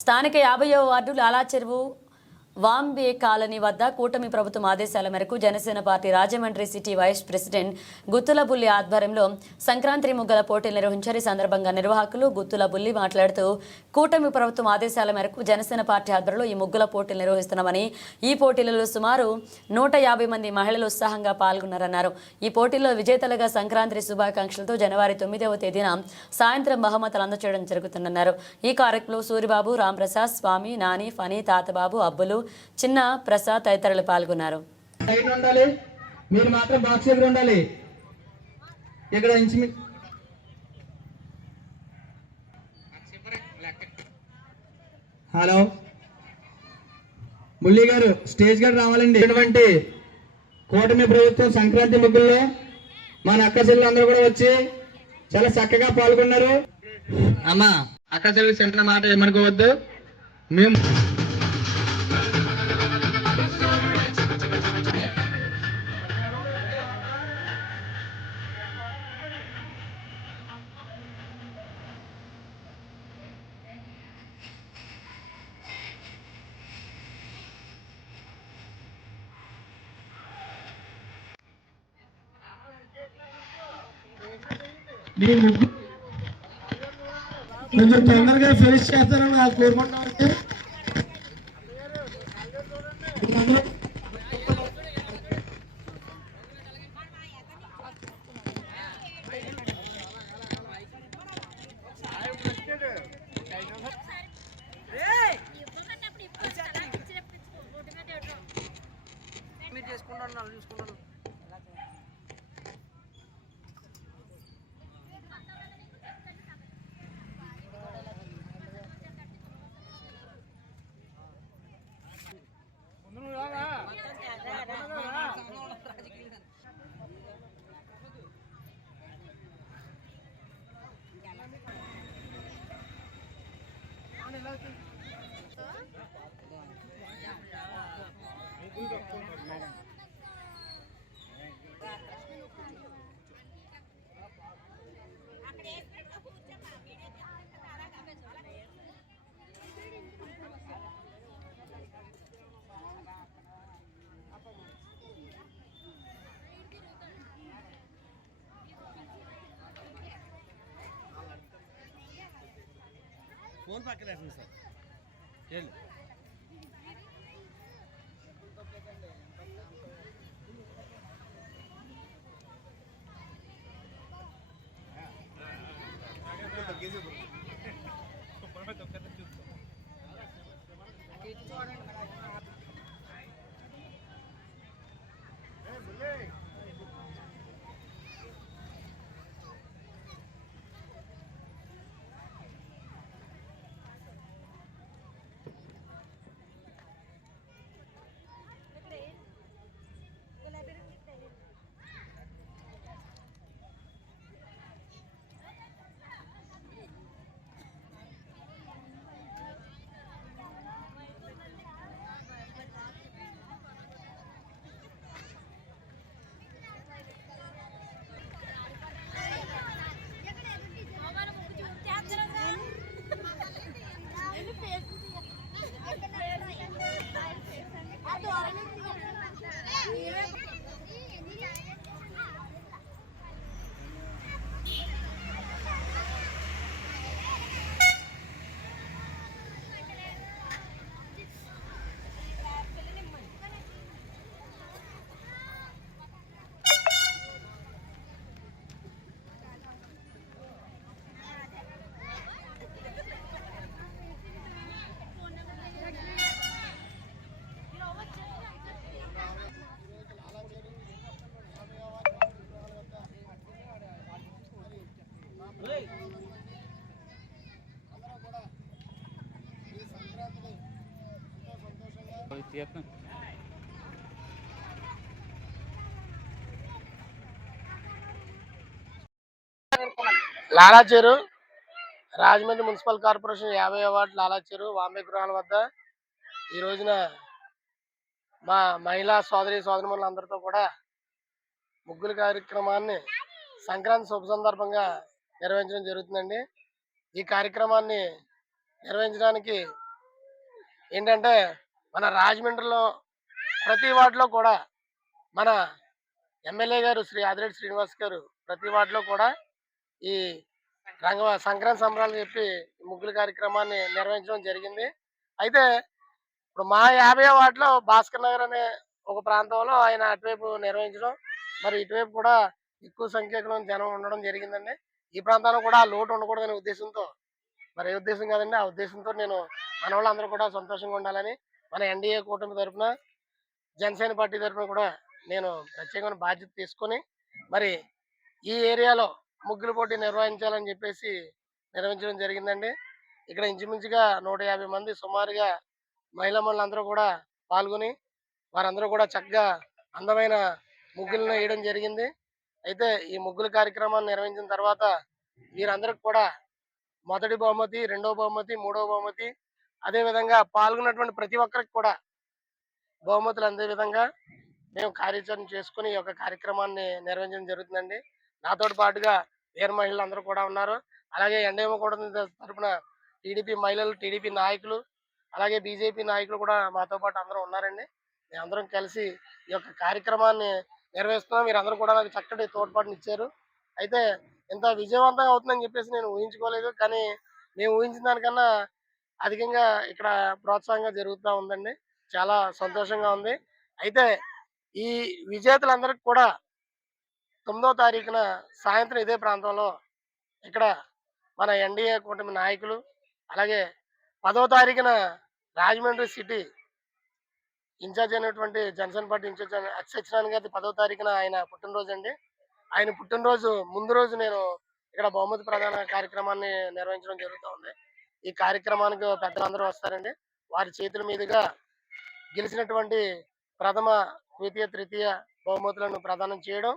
స్థానిక యాభైవ వార్డు లాలా చెరువు వాంబే కాలనీ వద్ద కూటమి ప్రభుత్వం ఆదేశాల మేరకు Janasena party Rajahmundry city vice president Guttula Bulli ఆధ్వర్యంలో సంక్రాంతి ముగ్గుల పోటీలు నిర్వహించారు. ఈ సందర్భంగా నిర్వాహకులు గుత్తుల బుల్లి మాట్లాడుతూ కూటమి ప్రభుత్వం ఆదేశాల మేరకు జనసేన పార్టీ ఆధ్వర్యంలో ఈ ముగ్గుల పోటీలు నిర్వహిస్తున్నామని ఈ పోటీలలో సుమారు నూట యాభై మంది మహిళలు ఉత్సాహంగా పాల్గొన్నారన్నారు. ఈ పోటీల్లో విజేతలుగా సంక్రాంతి శుభాకాంక్షలతో జనవరి తొమ్మిదవ తేదీన సాయంత్రం బహుమతులు అందచేయడం జరుగుతుందన్నారు. ఈ కార్యక్రమంలో సూరిబాబు రాంప్రసాద్ స్వామి నాని ఫనీ తాతబాబు అబ్బులు చిన్న ప్రసాద్ తదితరులు పాల్గొన్నారు. మీరు మాత్రం బాక్స్ దగ్గర ఉండాలి. ఇక్కడ హలో. మురళి గారు స్టేజ్ గారు రావాలండి. ఇటువంటి కూటమి ప్రభుత్వం సంక్రాంతి ముగ్గుల్లో మన అక్క చెల్లెలు కూడా వచ్చి చాలా చక్కగా పాల్గొన్నారు. అమ్మా అక్క చెల్లెలు సెంటర్ మాట ఏమనుకోవద్దు. మేము మీ కొంచెం తొందరగా ఫినిష్ చేస్తారని నాకు కోరుకుంటున్నామండి మీరు చేసుకుంటున్నారు చూసుకుంటున్నారు. ఫోన్ పక్కన వేసింది సార్ వెళ్ళు లాలాచేరు రాజమండ్రి మున్సిపల్ కార్పొరేషన్ యాభై వార్డు లాలాచేరు వాంబే గృహాల వద్ద ఈ రోజున మా మహిళా సోదరి సోదరిమణులందరితో కూడా ముగ్గుల కార్యక్రమాన్ని సంక్రాంతి శుభ సందర్భంగా నిర్వహించడం జరుగుతుందండి. ఈ కార్యక్రమాన్ని నిర్వహించడానికి ఏంటంటే మన రాజమండ్రిలో ప్రతి వార్డులో కూడా మన ఎమ్మెల్యే గారు శ్రీ ఆదిరెడ్డి శ్రీనివాస్ గారు ప్రతి వార్డులో కూడా ఈ రంగ సంక్రాంతి సంబరాలు చెప్పి ముగ్గుల కార్యక్రమాన్ని నిర్వహించడం జరిగింది. అయితే ఇప్పుడు మా యాభై వార్డులో భాస్కర్ నగర్ అనే ఒక ప్రాంతంలో ఆయన అటువైపు నిర్వహించడం మరి ఇటువైపు కూడా ఎక్కువ సంఖ్యలో జనం ఉండడం జరిగిందండి. ఈ ప్రాంతంలో కూడా లోటు ఉండకూడదనే ఉద్దేశంతో మరి ఏ ఉద్దేశం కాదండి ఆ ఉద్దేశంతో నేను మన వాళ్ళందరూ కూడా సంతోషంగా ఉండాలని మన ఎన్డీఏ కూటమి తరఫున జనసేన పార్టీ తరఫున కూడా నేను ప్రత్యేకమైన బాధ్యత తీసుకొని మరి ఈ ఏరియాలో ముగ్గులు పోటీ నిర్వహించాలని చెప్పేసి నిర్వహించడం జరిగిందండి. ఇక్కడ ఇంచుమించుగా నూట యాభై మంది సుమారుగా మహిళా మనులందరూ కూడా పాల్గొని వారందరూ కూడా చక్కగా అందమైన ముగ్గులను వేయడం జరిగింది. అయితే ఈ ముగ్గుల కార్యక్రమాన్ని నిర్వహించిన తర్వాత వీరందరికి కూడా మొదటి బహుమతి రెండవ బహుమతి మూడవ బహుమతి అదే విధంగా పాల్గొన్నటువంటి ప్రతి ఒక్కరికి కూడా బహుమతులు అందే విధంగా మేము కార్యాచరణ చేసుకుని ఈ యొక్క కార్యక్రమాన్ని నిర్వహించడం జరుగుతుందండి. నాతో పాటుగా వీర మహిళలు అందరూ కూడా ఉన్నారు. అలాగే ఎండేమో కూడా తరపున టీడీపీ మహిళలు టీడీపీ నాయకులు అలాగే బీజేపీ నాయకులు కూడా మాతో పాటు అందరూ ఉన్నారండి. మేమందరం కలిసి ఈ యొక్క కార్యక్రమాన్ని నిర్వహిస్తున్నాం. మీరందరూ కూడా నాకు చక్కటి తోడ్పాటుని ఇచ్చారు. అయితే ఇంత విజయవంతంగా అవుతుందని చెప్పేసి నేను ఊహించుకోలేదు. కానీ మేము ఊహించిన దానికన్నా అధికంగా ఇక్కడ ప్రోత్సాహంగా జరుగుతూ ఉందండి. చాలా సంతోషంగా ఉంది. అయితే ఈ విజేతలందరికీ కూడా తొమ్మిదో తారీఖున సాయంత్రం ఇదే ప్రాంతంలో ఇక్కడ మన ఎన్డీఏ కూటమి నాయకులు అలాగే పదో తారీఖున రాజమండ్రి సిటీ ఇన్ఛార్జ్ అయినటువంటి జనసేన పార్టీ ఇన్ఛార్జ్ అయిన సత్యనారాయణ గారి పదో తారీఖున ఆయన పుట్టినరోజు అండి. ఆయన పుట్టినరోజు ముందు రోజు నేను ఇక్కడ బహుమతి ప్రధాన కార్యక్రమాన్ని నిర్వహించడం జరుగుతూ ఉంది. ఈ కార్యక్రమానికి పెద్దలందరూ వస్తారండి. వారి చేతుల మీదుగా గెలిచినటువంటి ప్రథమ ద్వితీయ తృతీయ బహుమతులను ప్రదానం చేయడం